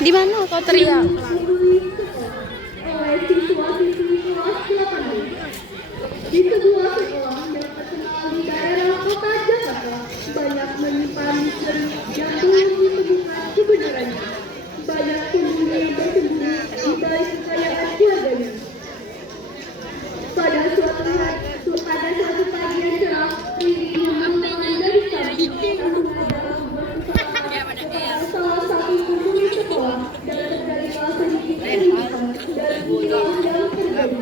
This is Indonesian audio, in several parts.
Di mana kau teriak? Di sebuah sekolah yang terkenal di daerah kota Jakarta, banyak menyimpan misteri yang belum ditemukan kebenarannya. Banyak penghuni yang bersembunyi di balik kekayaan keluarganya. Pada suatu pagi yang cerah, Riri yang membangun dari kami salah satu penghuni sekolah dan terjadilah sedikit keributan dan hilang yang terjadi.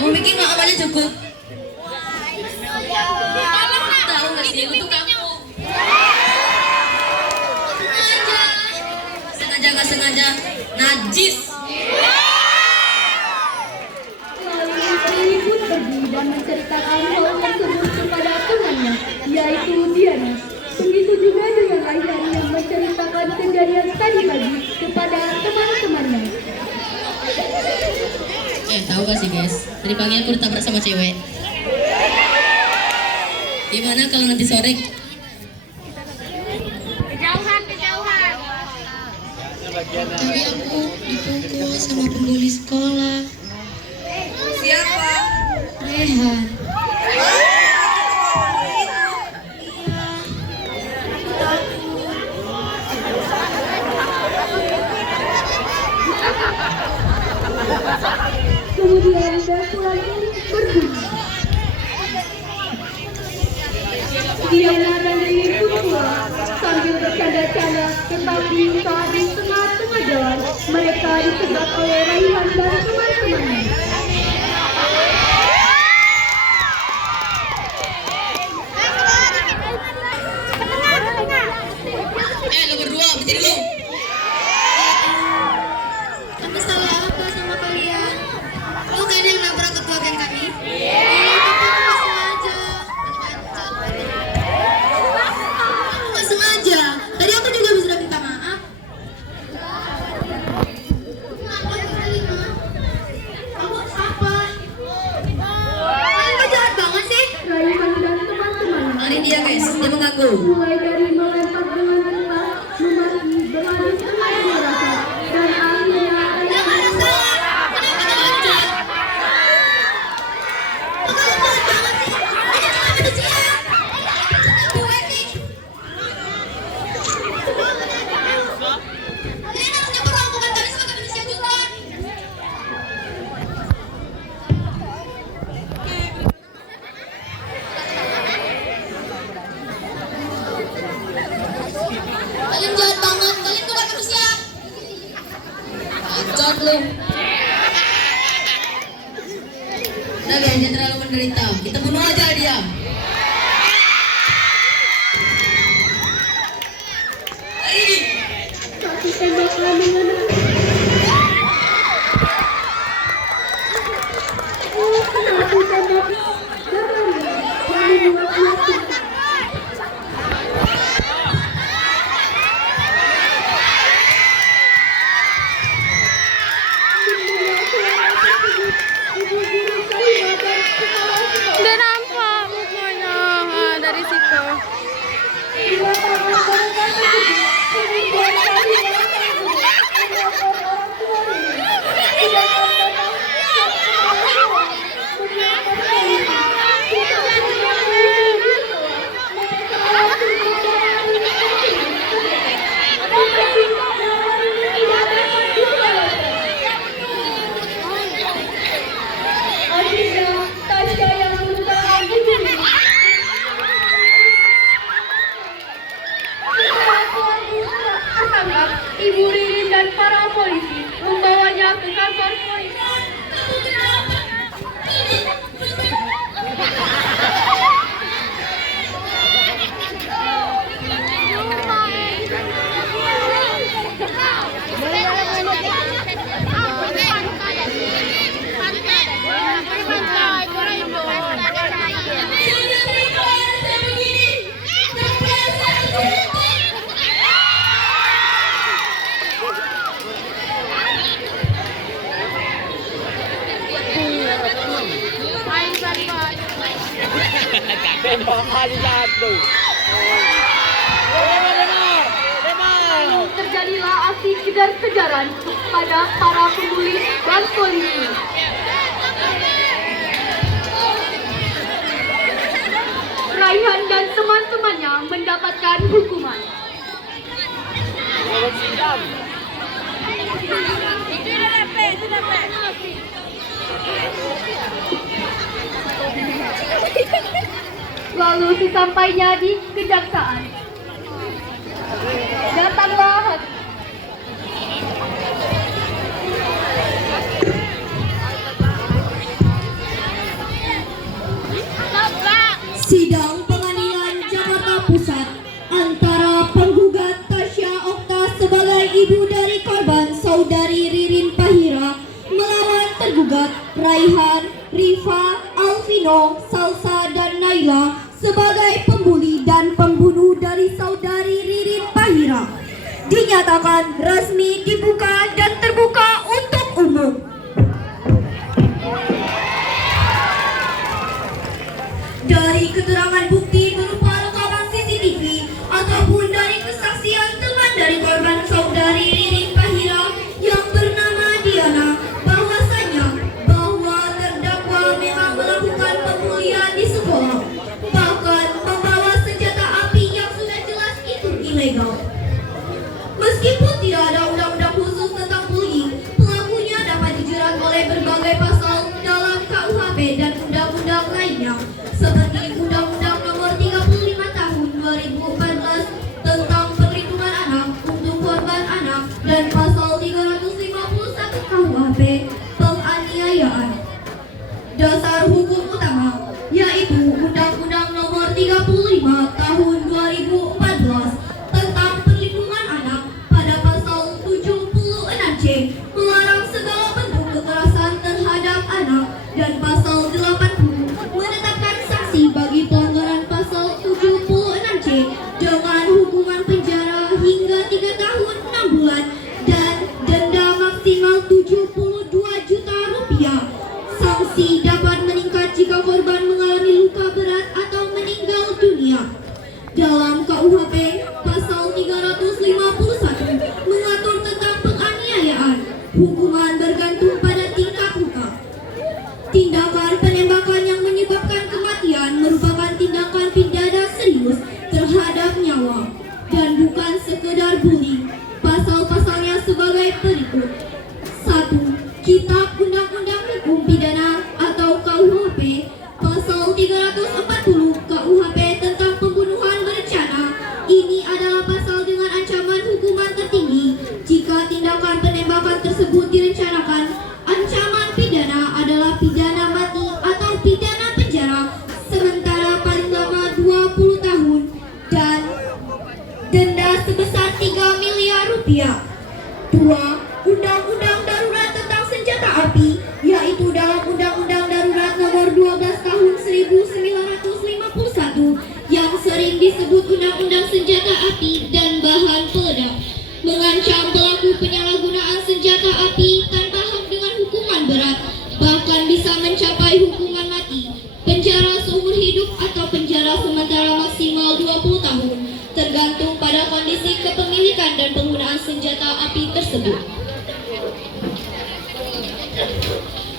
Kamu bikin nggak awalnya cukup? Tahu nggak sih untuk kamu? Sengaja nggak sengaja, najis. Lalu Riri pun pergi dan menceritakan hal tersebut kepada temannya, yaitu Diana. Begitu juga dengan Aisyah yang menceritakan kejadian tadi pagi kepada teman-temannya. Tahu gak sih guys? Tadi pagi aku ditabrak sama cewek. Gimana kalau nanti sore? Kejauhan. Tadi aku dipukul sama penghuni sekolah. Siapa? Rehan. Kemudian pulang ini berbunyi. Diana dan Riri pun pulang sambil bercanda-canda, tetapi saat di tengah-tengah jalan mereka dicegat oleh Raihan dan teman-temannya. Lo berdua, berdiri lo. Tapi salah apa sama kalian? Lo kan yang nabrak ketua geng kami? Nggak sengaja. Tadi aku juga sudah minta maaf. Kamu apa? Kalian jahat banget sih. Raihan dan teman-temannya. Ini dia guys, dia mengganggu. Mulai dari melempar dengan keras, memaki, beradu dengan merasa, dan akhirnya kalian jahat banget, kalian bukan manusia. Acot lu. Udah guys, dia terlalu menderita. Kita bunuh aja dia. Ini. Satu tembaklah mengenai. Satu tembak dari yang membuat mati. Udah nampak mukanya dari situ. Dua tangan mereka tersebut kemudian saling mengelakkan orang tua ini. Sedangkan memang Tasya yang merupakan Ibu Riri dan para polisi membawanya ke kantor polisi. Lalu terjadilah aksi kejar-kejaran pada para pembuli dan polisi. Raihan dan teman-temannya mendapatkan hukuman. Lalu sesampainya di kejaksaan, datanglah hakim. Sidang Pengadilan Jakarta Pusat antara penggugat Tasya Okta sebagai ibu dari korban saudari Ririn Pahira melawan tergugat Raihan, Rifa, Alvino, Salsa, dan Naila sebagai pembuli dan pembunuh dari saudari Ririn Pahira dinyatakan resmi dibuka dan terbuka untuk umum. Dari keterangan bukti berupa rekaman CCTV ataupun dari kesaksian teman dari korban saudari Ririn Pahira yang bernama Diana bahwa terdakwa memang melakukan pembulian di sekolah, bahkan membawa senjata api yang sudah jelas itu ilegal. Meskipun tidak ada undang-undang khusus tentang bullying, pelakunya dapat dijerat oleh berbagai pasal dalam KUHP dan undang-undang lainnya, seperti Undang-Undang Nomor 35 Tahun 2014 tentang Perlindungan Anak untuk Korban Anak dan Pasal 351 KUHP penganiayaan. Dasar hukum utama yaitu Undang-Undang Nomor 35 Tahun 2014 tentang Perlindungan Anak pada Pasal 76C melarang segala bentuk kekerasan terhadap anak dan Pasal 80 menetapkan sanksi bagi pelanggaran Pasal 76C dengan hukuman penjara hingga 3 tahun 6 bulan dan denda maksimal 72 juta rupiah. Sanksi dapat meningkat jika korban mengalami luka berat atau meninggal dunia. Dalam KUHP, Pasal 351 mengatur tentang penganiayaan. Hukuman bergantung pada tingkat luka. Tindakan penembakan yang menyebabkan kematian merupakan tindakan pidana serius terhadap nyawa dan bukan sekedar bullying. Pasal-pasalnya sebagai berikut. 1. Kitab Undang-Undang Hukum Pidana atau KUHP, Pasal 340 KUHP tentang pembunuhan berencana. Ini adalah pasal dengan ancaman hukuman tertinggi. Jika tindakan penembakan tersebut direncanakan, ancaman pidana adalah pidana mati atau pidana penjara sementara paling lama 20 tahun dan denda sebesar 3 miliar rupiah. 2. Undang-Undang Darurat tentang Senjata Api, yaitu dalam Undang-Undang Darurat Nomor 12 Tahun 1951 yang sering disebut Undang-Undang Senjata Api dan Bahan Peledak, mengancam pelaku penyalahgunaan senjata api tanpa hak dengan hukuman berat, bahkan bisa mencapai hukuman mati, penjara seumur hidup atau penjara sementara maksimal 20 tahun, tergantung pada kondisi kepemilikan dan penggunaan senjata api tersebut.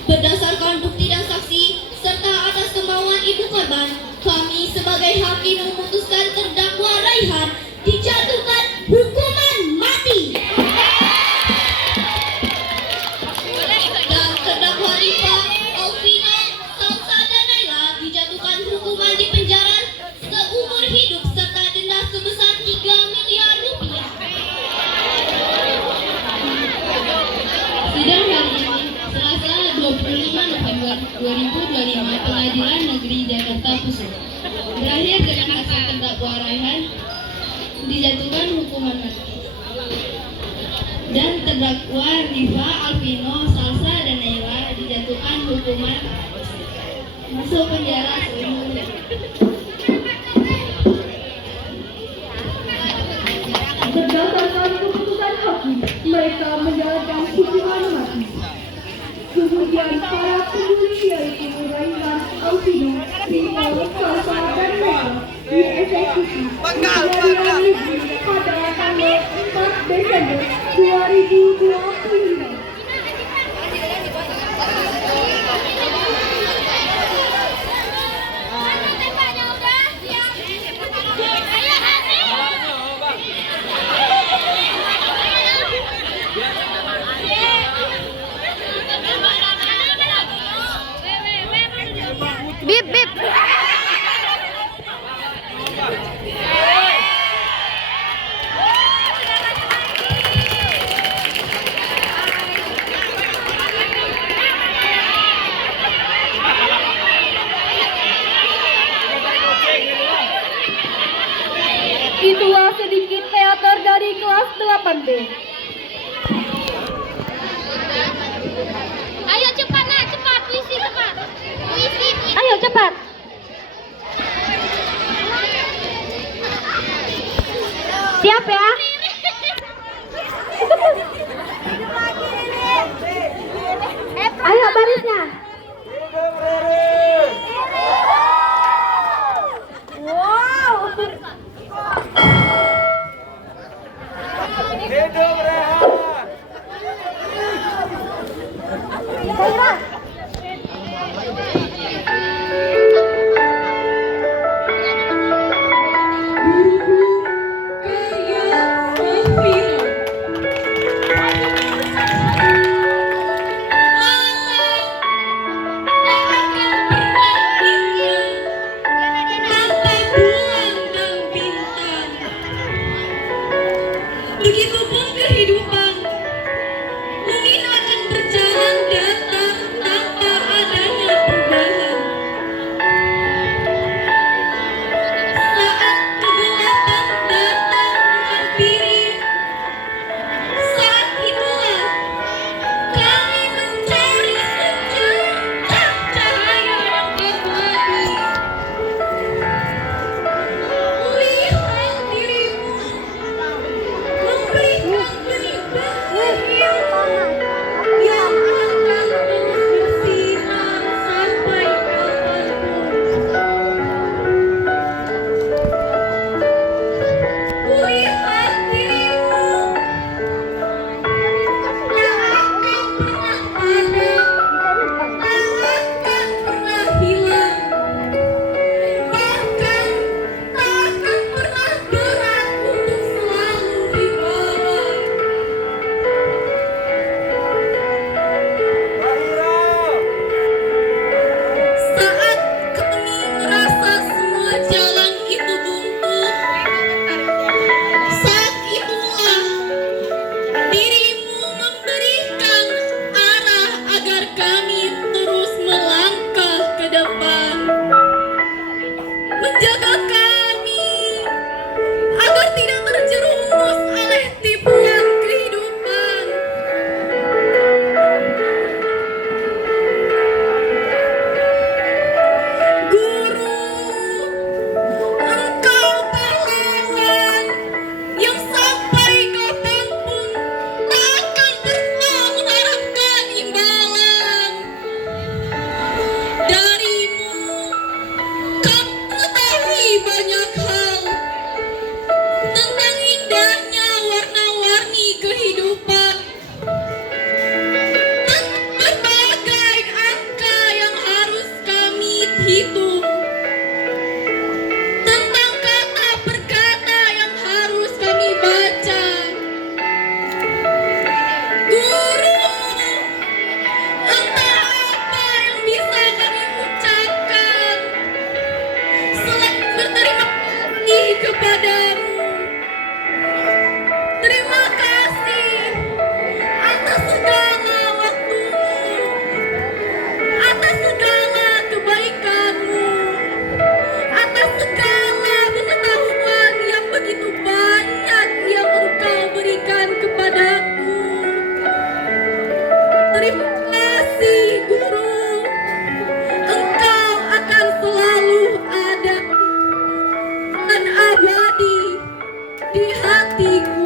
Berdasarkan bukti dan saksi, serta atas kemauan ibu korban, kami sebagai hakim memutuskan terdakwa Raihan dijatuhkan hukuman mati. Dan terdakwa Rifa, Alvino, Salsa, dan Naila dijatuhkan hukuman di penjara seumur hidup serta denda sebesar 3 miliar rupiah. Sidang hari ini, Selasa 25 November 2025, Pengadilan Negeri Jakarta Pusat berakhir dengan hasil terdakwa Raihan dijatuhkan hukuman mati dan terdakwa Rifa, Alvino, Salsa, dan Naila dijatuhkan hukuman masuk penjara seumur hidup. Berdasarkan keputusan hakim, mereka menjalankan hukuman mati. Kemudian para pembuli yaitu Raihan, Alvino, Rifa, Salsa, dan Naila dieksekusi di Pengadilan Negeri pada tanggal 4 Desember 2025. Bip bip. Itulah sedikit teater dari kelas 8B. Ayo cepat nak, cepat puisi cepat. Puisi. Ayo cepat. Siap ya? Ayo barisnya. Wow. Hidup Rehan. Zaira. Begitupun kehidupan, mungkin akan berjalan datar tanpa adanya perubahan. Saat kegelapan datang menghampiri, saat itulah kami mencari sejuta cahaya yang abadi. Lihat dirimu memberikan benih bahagia yang akan terus bersinar sampai kapanpun. Lihat dirimu tak akan pernah padam, tak akan pernah hilang, bahkan tak akan pernah berat untuk selalu dibawa. Saat kami merasa semua jalan itu buntu, saat itulah dirimu memberikan arah agar kami terus melangkah ke depan, menjaga kami agar tidak terjerumus oleh tipuan kehidupan. Guru, engkau pahlawan yang sampai kapanpun tak akan pernah mengharapkan imbalan. Darimu kami mengetahui banyak hal tentang indahnya warna-warni kehidupan, tentang berbagai angka yang harus kami hitung, tentang kata per kata yang harus kami baca. Guru, entah apa yang bisa kami ucapkan selain berterima kasih kepadamu. Terima kasih atas segala waktumu, atas segala kebaikanmu, atas segala pengetahuan yang begitu banyak yang engkau berikan kepadaku. Terima kasih Guru, engkau akan selalu ada dan abadi di hatiku.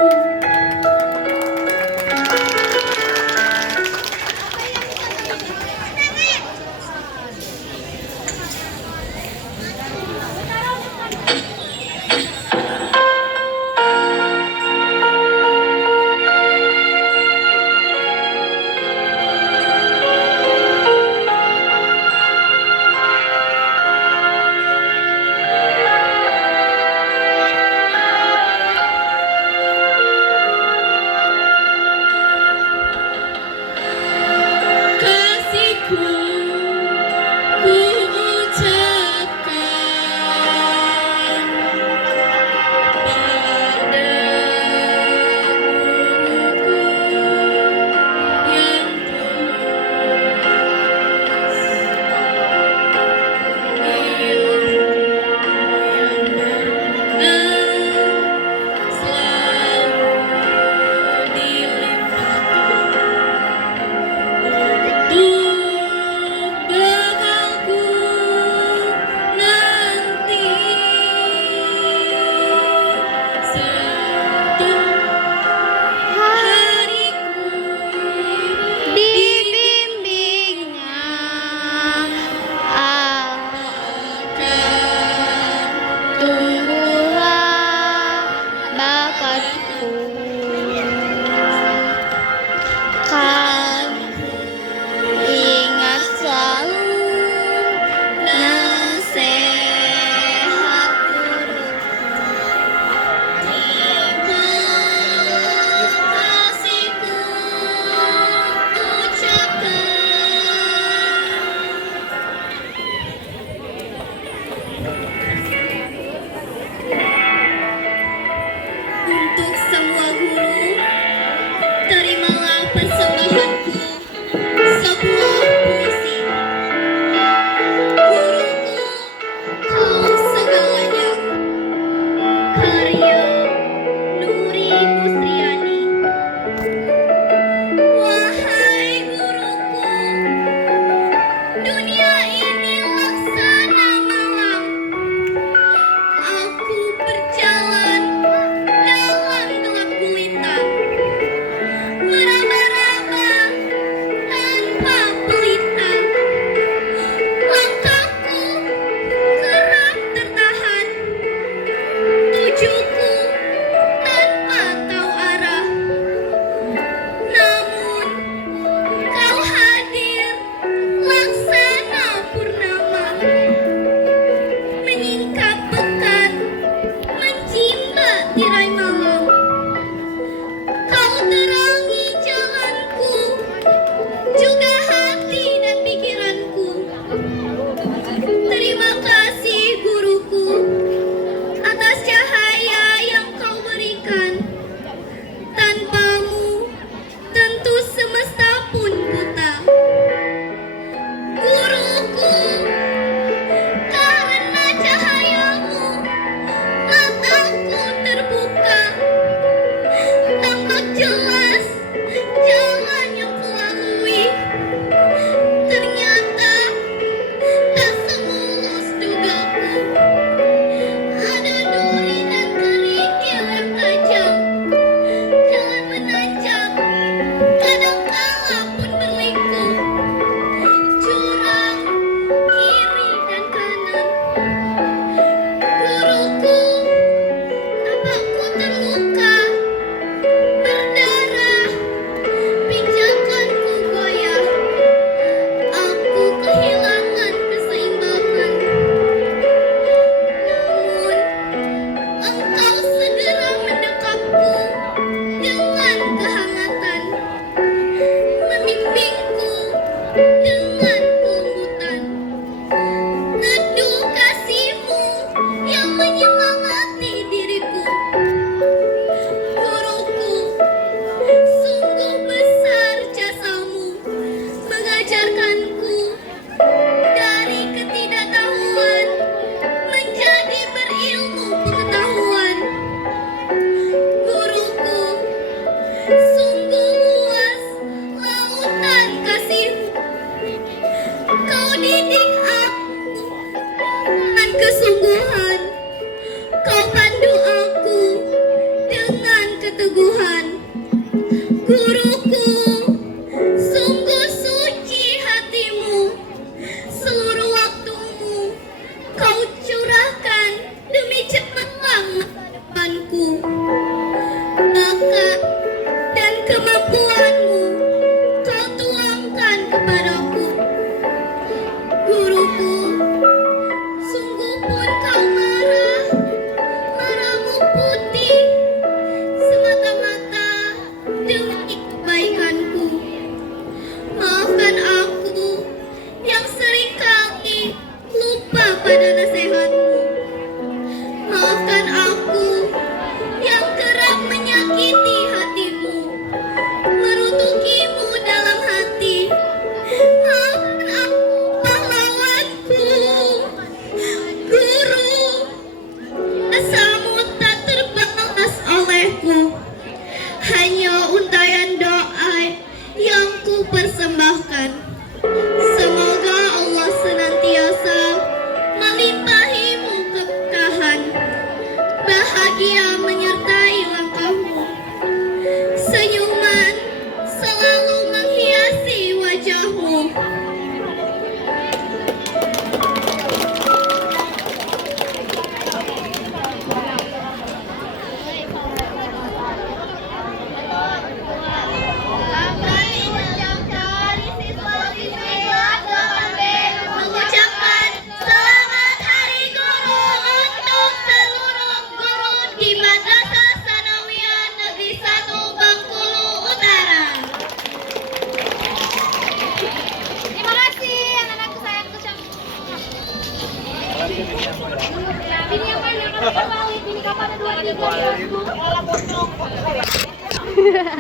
bakatku kan ingat selalu nasihat guruku. Terima kasihku ucapkan untuk semua guru. Terimalah persembahanku, sebuah puisi. Guruku, kau segalanya. Karya Nuri Musriani. Wahai guruku, dunia ini laksana malam. Aku berjalan dalam gelap gulita, meraba-raba tanpa pelita. Langkahku kerap tertahan, tujuku tanpa tahu arah. Namun kau hadir laksana purnama, menyingkap pekan, menjimbat tirai malam. Kau terangi jalanku, juga hati dan pikiranku. Terima kasih guruku atas cahaya yang kau berikan. Tanpamu tentu semesta pun buta. Guruku, karena cahayamu mataku terbuka. Tampak jelas jalan yang kulalui. Ternyata tak semulus dugaku. Ada duri dan kerikil yang tajam. Jalan menanjak, kadangkala pun berliku. Jurang kiri dan kanan. Guruku, tapakku terluka, berdarah, pijakanku goyah. Aku kehilangan keseimbangan. Namun, engkau segera mendekapku dengan kehangatan, membimbingku dengan kelembutan. Teduh kasihmu yang menyemangati diriku. Guruku, sungguh besar jasamu mengajarkanku dari ketidaktahuan menjadi berilmu pengetahuan. Guruku, sungguh luas lautan kasihmu. Kau didik aku dengan kesungguhan. Kau pandu aku dengan keteguhan. Guruku, sungguh suci hatimu. Seluruh waktumu kau curahkan demi cemerlang masa depanku. Bakat dan kemampuanmu kau tuangkan kepadaku. Guruku, sungguh pun kau marah. Marahmu putih semata-mata demi kebaikanku. Maafkan aku yang seringkali lupa pada nasihatmu. Maafkan aku yang kerap menyakiti hatimu, merutukimu dalam hati. Maafkan aku pahlawanku. Guru, jasamu tak terbalas olehku. Hanya untayan doa yang ku persembahkan. Semoga Allah senantiasa melimpahimu keberkahan, bahagia menyertai langkahmu. Senyuman selalu menghiasi wajahmu.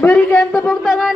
Berikan tepuk tangan